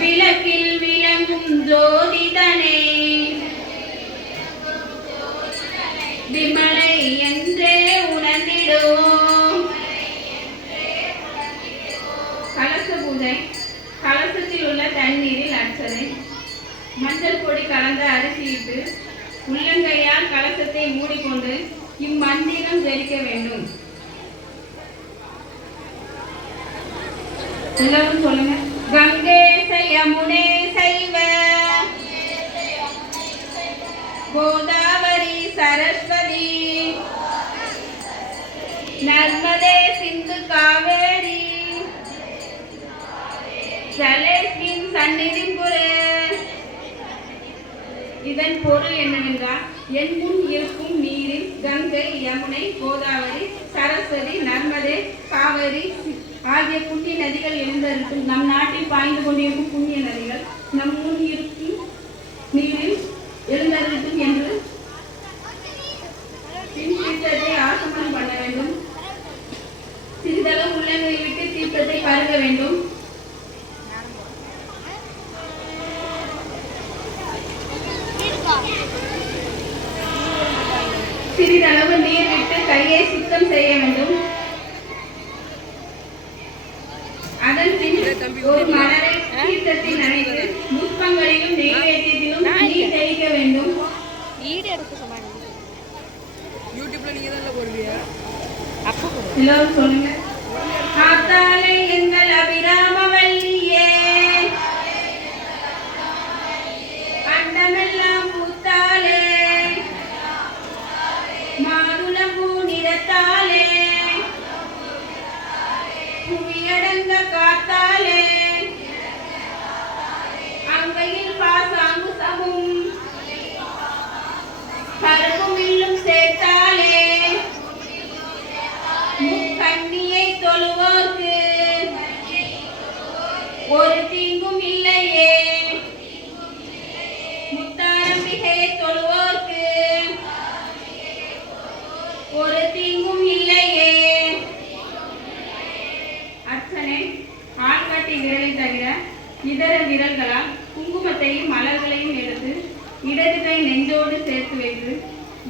விளக்கில் விளங்கும் ஜோதிதனே விமலை என்றே உணர்ந்திடுவோம். கலச பூஜை. கலசத்தில் உள்ள தண்ணீரில் அர்ச்சனை. மஞ்சள் பொடி கலந்த அரிசியிட்டு உள்ளங்கையால் கலசத்தை மூடிக்கொண்டு இம்மந்திரம் ஜெபிக்க வேண்டும். எல்லாரும் சொல்லுங்க. கங்கே யமுனே சைவ கோதாவரி சரஸ்வதி நர்மதே சிந்து காவேரி ஜலேஸ்மின் சந்நிதிம் குரு. இதன் பொருள் என்னவென்றால், என் முன் இருக்கும் நீரில் கங்கை, யமுனை, கோதாவரி, சரஸ்வதி, நர்மதே, காவேரி ஆகிய புண்ணிய நதிகள் எழுந்திருக்கும். நம் நாட்டில் பாய்ந்து கொண்டிருக்கும் புண்ணிய நதிகள் நம் முன் இருக்கும் நீரில் எழுந்திருக்கும் என்று பின் தீர்த்தத்தை ஆசமனம் பண்ண வேண்டும். சிறிதளவு உள்ளங்கை விட்டு தீர்த்தத்தை பருக வேண்டும். சிறிதளவு நீர் விட்டு கையை சுத்தம் செய்ய வேண்டும். அதன் பின் ஒரு மலரை தீர்த்தத்தில் நனைத்து புஷ்பங்களிலும் நெய்வேத்தியத்திலும் நீர் தெளிக்க வேண்டும். எல்லாரும் சொல்லுங்க. காத்தாலே எங்கள் அபிராமவல்லியே அண்டமெல்லாம் பூத்தாலே மாதுளம்பூ நிறத்தாலே புவியடங்க காத்தாலே அங்கையில் பாசாங்குசமும் கருப்பும் வில்லும் சேர்த்தாலே முக்கண்ணியை தொழுவோர்க்கு ஒரு தீங்கும் இல்லையே. முத்தாரம்பிகையை தொழுவோர்க்கு ஒரு தீங்கும் இல்லையே. அர்ச்சனை. ஆள்காட்டி விரலை தவிர இதர விரல்களால் குங்குமத்தையும் மலர்களையும் எடுத்து இடது கை நெஞ்சோடு சேர்த்து வைத்து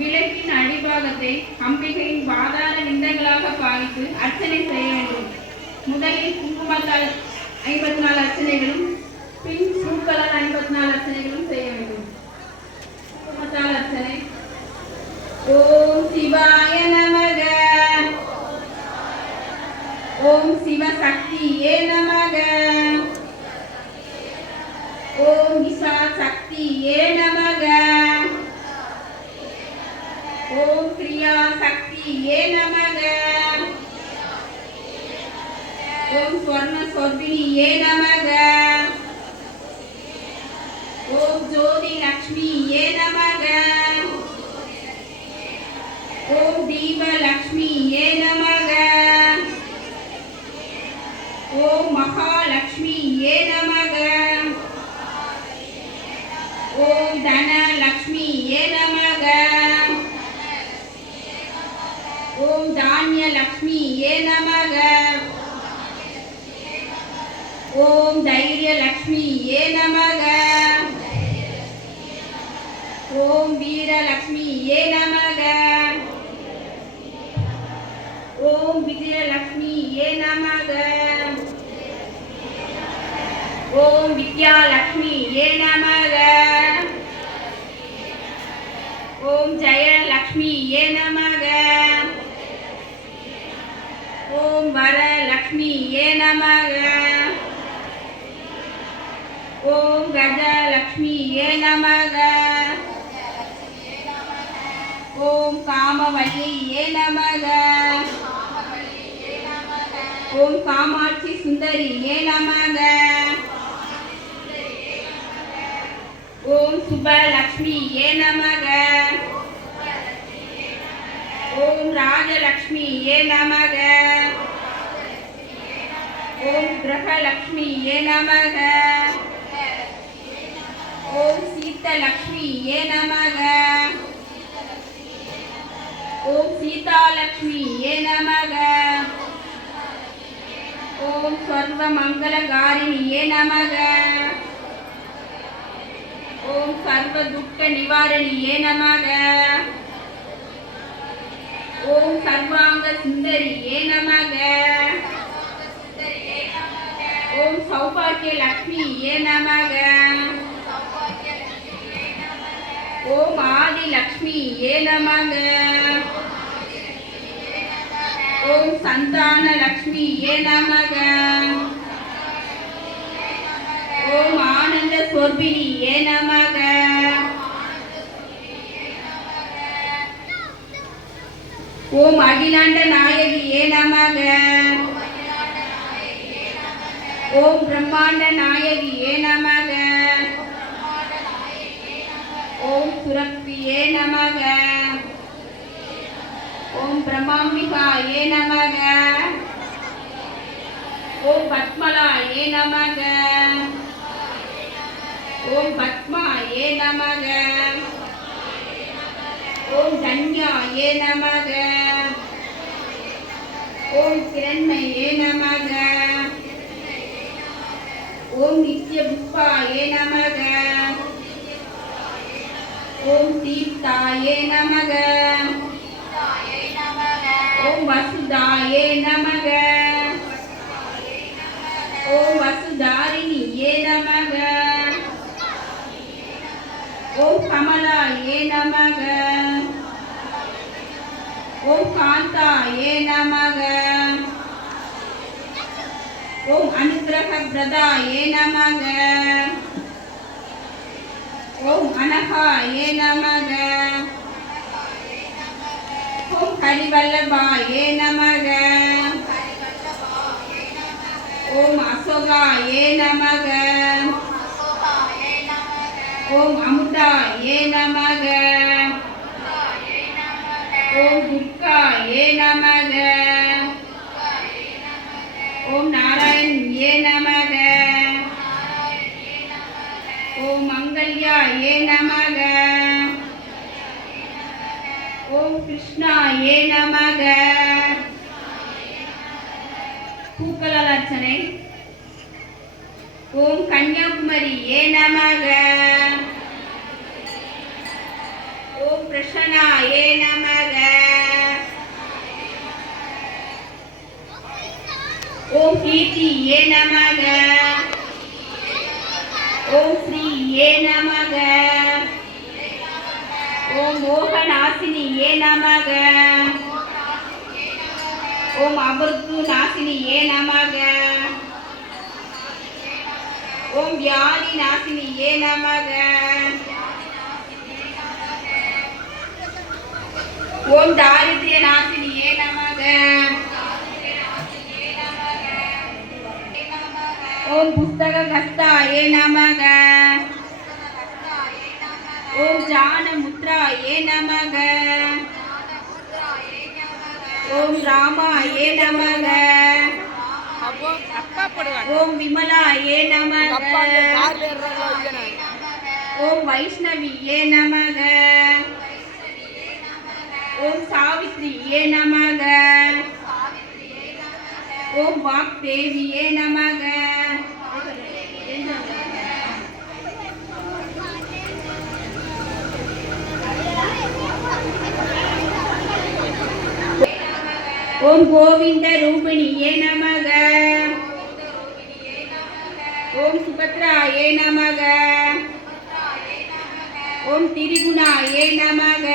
விளக்கின் அடிபாகத்தை அம்பிகையின் பாதார விந்தங்களாக பாவித்து அர்ச்சனை செய்ய வேண்டும். முதலில் குங்குமத்தால் 54 அர்ச்சனைகளும் பின் பூக்களால் 54 அர்ச்சனைகளும் செய்ய வேண்டும். குங்குமத்தால் அர்ச்சனை. ஓம் சிவாய நமக. ஓம் சிவசக்தியே நமக. ஓம் விசா சக்தியே நமக. ஓம் கிரியா சக்தியே நமக. ஓம் ஸ்வர்ண சொர்பிணியே நமக. ஓம் ஜோதி லக்ஷ்மியே நமக. ஓம் தீப லக்ஷ்மியே நமக. ஓம் மகாலக்ஷ்மியே நமக. ஓம் தன லக்ஷ்மியே நமக. ஓம் தானிய லக்ஷ்மியே நமக. ஓம் தைரிய லக்ஷ்மியே நமக. ஓம் வீர லக்ஷ்மியே நமக. ஓம் விஜய லக்ஷ்மியே நமக. ஓம் வித்யா லக்ஷ்மியே நமக. ஓம் ஜெய லக்ஷ்மியே நமக. ஓம் வர லக்ஷ்மியே நமக. ஓம் கஜ லக்ஷ்மியே நமக. ஓம் காமவல்லியே நமக. ஓம் காமாட்சி சுந்தரியே நமக. ஓம் சுபலக்ஷ்மியே நமக. ஓம் ராஜலக்ஷ்மியே நமக. ஓம் கிரகலக்ஷ்மியே நமக. ஓம் சீதலக்ஷ்மியே நமக. ஓம் சீதாலக்ஷ்மியே நமக. ஓம் சர்வ மங்களகாரிணியே நமக. ஓம் சர்வ துக்க நிவாரணியே நமக. ஓம் சர்வாங்க சுந்தரியே நமக. ஓம் சௌபாக்கிய லக்ஷ்மியே நமக. ஓம் ஆதி லக்ஷ்மியே நமக. ஓம் சந்தான லக்ஷ்மியே நமக. ஓம் ஆனந்த சொர்பிணியே நமக. ஓம் அகிலாண்ட நாயகியே நமக. ஓம் பிரம்மாண்ட நாயகியே நமக. ஓம் சுரப்பியே நமக. ஓம் பிரம்மாம்பிகாயே நமக. ஓம் பத்மலாயே நமக. ஓம் பத்மாயே நமக. ஓம் தன்யாயே நமக. ஓம் கிரண்மயே நமக. ஓம் நித்ய புஷ்பாயே நமக. ஓம் தீப்தாயே நமக. ஓம் வசுதாயே நமக. ஓம் வசுதாரிணியே நமக. ஓம் கமலாயே நமக. ஓம் காந்தாயே நமக. ஓம் அனுகிரக பிரதாயே நமக. ஓம் அனகாயே நமக. ஓம் ஹரிவல்லபாயே நமக. ஓம் அசோகாயே நமக. ஓம் அமுதாயே நமக. ஓம் துர்காயே நமக. ஓம் நாராயண்யே நமக. ஓம் மங்கல்யாயே நமக. ஓம் கிருஷ்ணாயே நமக. பூக்களால் அர்ச்சனை. ஓம் கன்யாகுமரியே நமக. ஓம் பிரசன்னாயே நமக. ஓம் கீர்த்தியே நமக. ஓம் ஸ்ரீயே நமக. ஓம் மோகநாசினியே நமக. ஓம் அபர்த்து நாசினியே நமக. ஓம் வியாதி நாசினியே நமக. ஓம் தாரித்ரிய நாசினியே நமக. ஓம் புஸ்தக கஸ்தாயே நமக. ஓம் ஜான முத்ராயே நமக. ஓம் ராமாயே நமக. ஓம் விமலாயே நமக. ஓம் வைஷ்ணவியே நமக. ஓம் சாவித்ரியே நமக. ஓம் வாக்தேவியே நமக. ஓம் கோவிந்த ரூபிணியே நமக. ஓம் சுபத்ராயே நமக. ஓம் திரிகுணாயே நமக.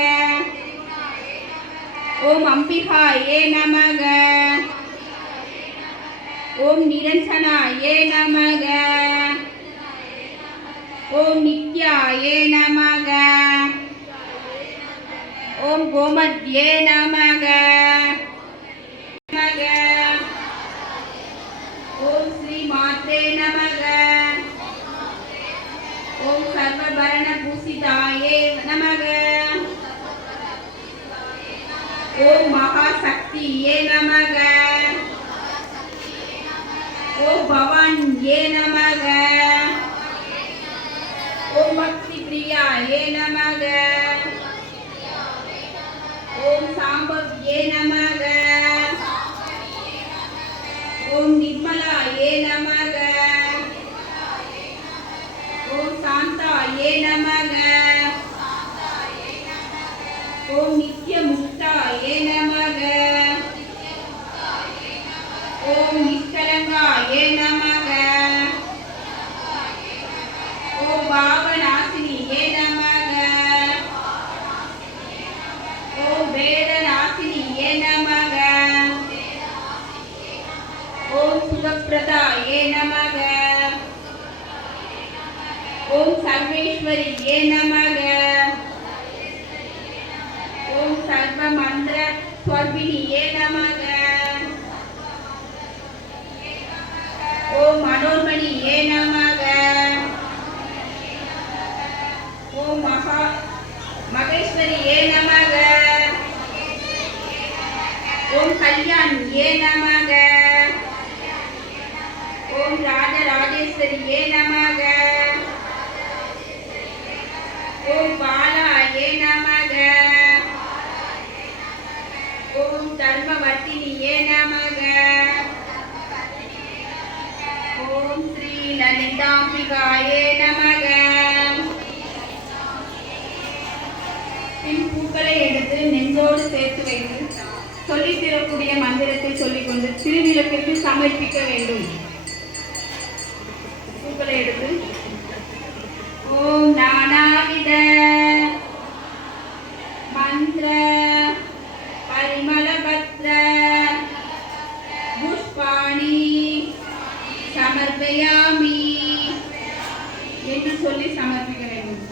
ஓம் அம்பிகாயே நமக. ஓம் நிரஞ்சனாயே நமக. ஓம் நித்யாயே நமக. ஓம் கோமத்யே நமக. ஓம் ஸ்ரீ மாத்ரே நமக. ஓம் சர்வபரண பூசிதாயே நமக. ஓம் மகாசக்தியே நமக. ஓம் பவான்யே நமக. ஓம் பக்தி பிரியாயே நமக. ஓம் சாம்பவ்யே நமக. ஓம் निर्मलाये नमः। ओम शांताये नमः। ओम नित्यमुक्ताये नमः। ओम निष्कलंकाये नमः। ओम पापनाशिनिये नमः। ओम वेदनाशिनिये नमः। ओम सुखप्रदाये नमः। ओम सर्वेश्वरिये नमः। ओम सर्वमंत्र स्वरूपिणिये नमः। ओम मनोन्मणिये नमः। ओम महेश्वरिये नमः। ओम कल्याणिये नमः। ओम राजराजेश्वरिये नमः। ओम बालाये नमः। ओम धर्मवर्तिनिये नमः। ओम श्री ललितांबिकाये नमः। பின் பூக்களை எடுத்து நெஞ்சோடு சேர்த்து வைத்து சொல்லித் தரக்கூடிய மந்திரத்தை சொல்லிக்கொண்டு திருவிளக்கிற்கு சமர்ப்பிக்க வேண்டும். பூக்களை எடுத்து ஓம் நானாவித மந்திர பரிமளபத்ர புஷ்பாணி சமர்ப்பயாமி என்று சொல்லி சமர்ப்பிக்க வேண்டும்.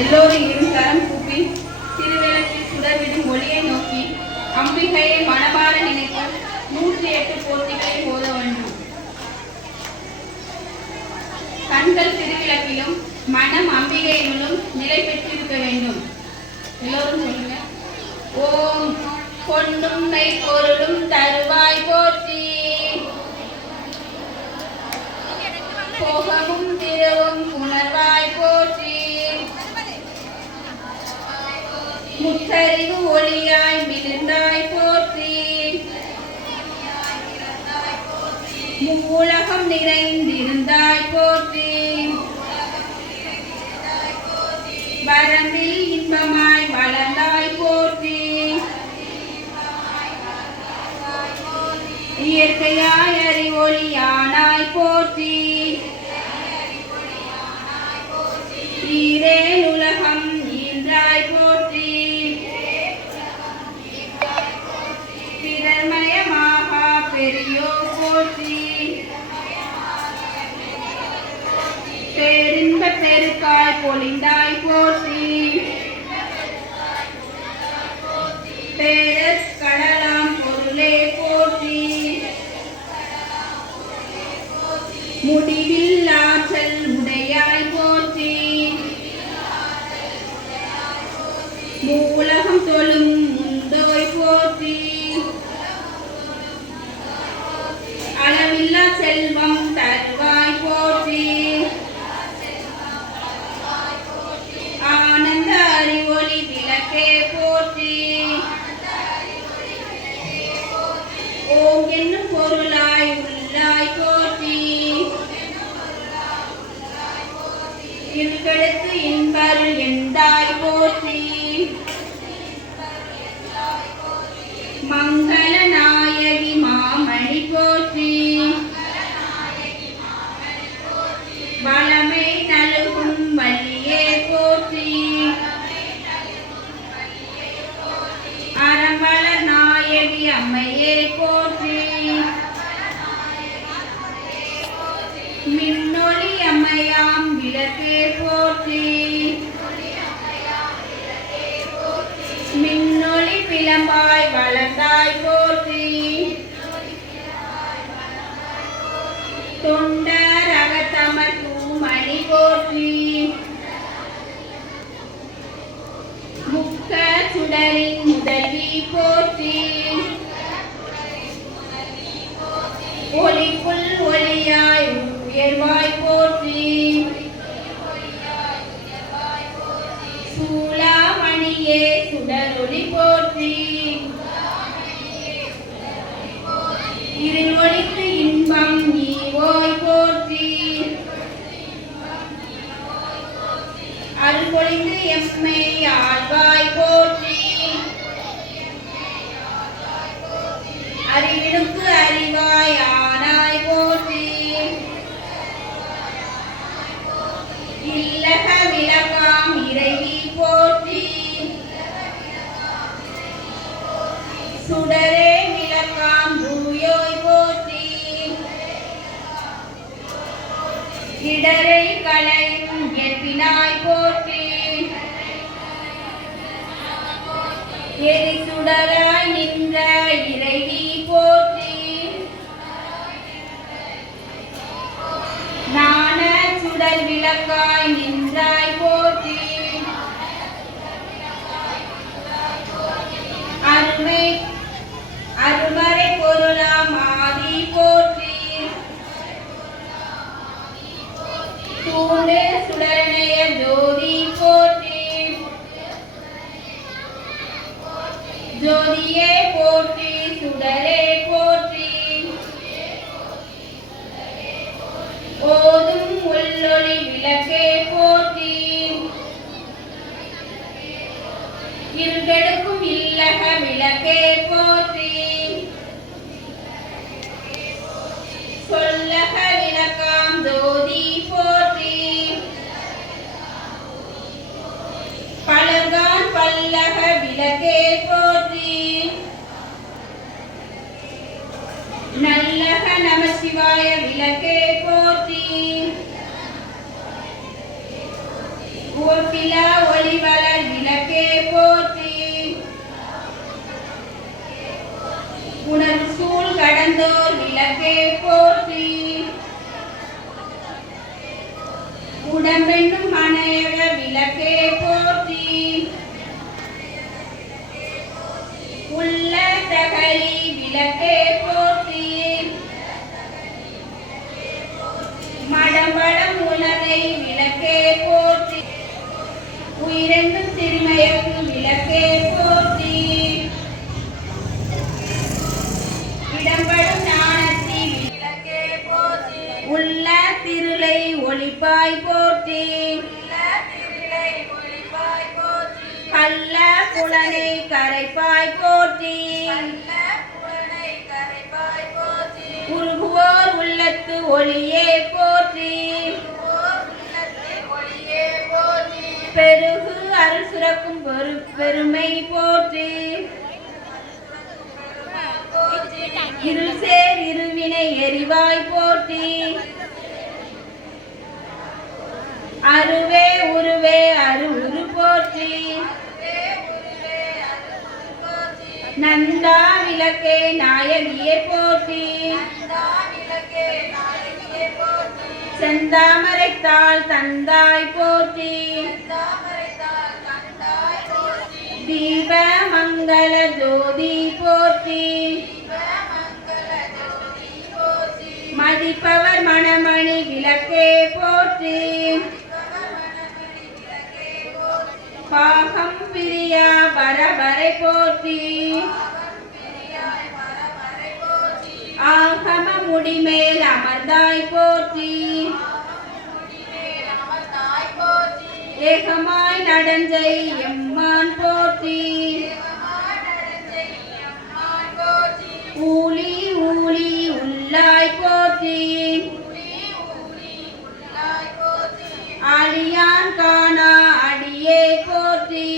எல்லோரும் இருந்தரம் கூப்பி திருவிளக்கில் சுடர்விடும் ஒளியை நோக்கி அம்பிகையை மனமாற நினைக்க 108 போற்றிகளை ஓத வேண்டும். கண்கள் திருவிளக்கிலும் மனம் அம்பிகையிலும் நிலை பெற்றிருக்க வேண்டும். எல்லோரும் சொல்லுங்க. ஓம் பொன்னும் மெய்ப்பொருளும் தருவாய் போற்றி. போகமும் திருவும் புணர்வாய் போற்றி. முத்தறிவு ஒளியாய் மிளிர்ந்தாய் போற்றி. மூலகம் நிறைந்திருந்தாய் போற்றி. வரம்பில் இன்பமாய் வளர்ந்தாய் போற்றி. இயற்கையாய் அறிவொளியானாய் போற்றி. ஈரேல் உலகம் ஈன்றாய் போற்றி. பிறர்மயமாக பெரியோ போற்றி. பேரின்ப பெருக்காய் பொழிந்தாய் போற்றி. பேரற் கடலாம் பொருளே போற்றி. முடிவில் ஆற்றல் உடையாய் போற்றி. மூலகம் தொழும் முந்தோய் போற்றி. அளவில்லா செல்வம் தருவாய் போற்றி. ஆனந்த அறிவொளி விளக்கே போற்றி. ஓம் என்னும் பொருளாய் உள்ளாய் போற்றி. இருகெடுத்து இன்பருள் எந்தாய் போற்றி. மங்கள நாயகி மாமணி போற்றி. வளமை நல்கும் வழியே போற்றி. அறவள நாயகி அம்மையே போற்றி. மின்னொளி அம்மையாம் விளக்கே போற்றி. மின்னொளி பிளம்பாய் வளர்ந்தாய் போற்றி. தொண்டர் அகத்தமர் தூமணி போற்றி. முக்க சுடரின் முதல்வி போற்றி. ஒளிக்குள் ஒளியாய் உயர்வாய் போற்றி. சூளாமணியே சுடரொளி போற்றி. சுடரே விளக்காம் தூயோய் போற்றி இடரை களையும் எற்பினாய் போற்றி எரிசுடராய் நின்ற இறைவி போற்றி ஞான சுடர் விளக்காய் நின்றாய் போற்றி அருமறை பொருளாம் ஆதி போற்றி தூண்டு சுடர்ணைய ஜோதி போற்றி ஜோதியே போற்றி சுடரே போற்றி ஓதும் உள்ளொளி விளக்கே போற்றி இருகெடுக்கும் இல்லக விளக்கே போற்றி சொல்லக விளக்காம் ஜோதி போற்றி பலர்கான் பல்லக விளக்கே போற்றி நல்லக நமசிவாய விளக்கே போற்றி ஓப்பிலா ஒளிவளர் விளக்கே போற்றி உணர்வு சூழ் கடந்தோர் விளக்கே போற்றி உடம்பெண்ணும் மனையக விளக்கே போற்றி உள்ள தகலி விளக்கே போற்றி மடம்படம் உலகை விளக்கே போற்றி உயிரென்னும் திருமயக்கு விளக்கே போற்றி இடம்படும் ஞானத்தி விளக்கே போற்றி உள்ள திருளை ஒளிப்பாய் போற்றி கள்ள புலனை கரைப்பாய் போற்றி உருகுவோர் உள்ளத்து ஒளியே போற்றி பெருகு அருள் சுரக்கும் பெருமை போற்றி இருள் சேர் இருவினை எரிவாய் போற்றி அருவே உருவே அரு உரு போற்றி நந்தா விளக்கே நாயகியே போற்றி செந்தாமரைத்தாள் தந்தாய் போற்றி தீப மங்கள ஜோதி போற்றி மதிப்பவர் மணமணி விளக்கே போற்றி பாகம் பிரியா பரபரை போற்றி ஆகம முடிமேல் அமர்ந்தாய் போற்றி ஏகமாய் நடஞ்சை எம்மான் போற்றி ஊழி ஊழி உள்ளாய் போற்றி ஆலியான் காணா அடியே போற்றி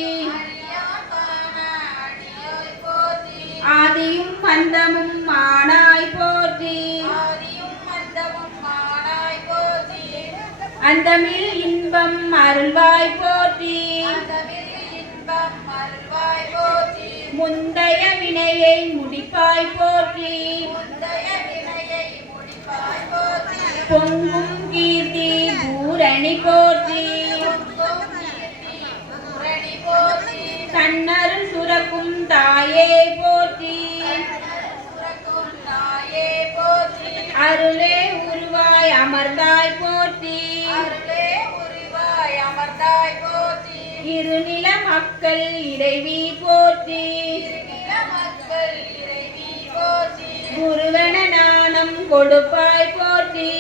ஆதியும் அந்தமும் ஆனாய் போற்றி அந்தமில் இன்பம் அருள்வாய் போற்றி முந்தைய வினையை முடிப்பாய் போற்றி பொங்கும் கீர்த்தி பூரணி போற்றி தன்னருள் சுரக்கும் தாயே போற்றி அருளே உருவாய் அமர்ந்தாய் போற்றி இருநில மக்கள் இறைவி போற்றி குருவன நாணம் கொடுப்பாய் போற்றி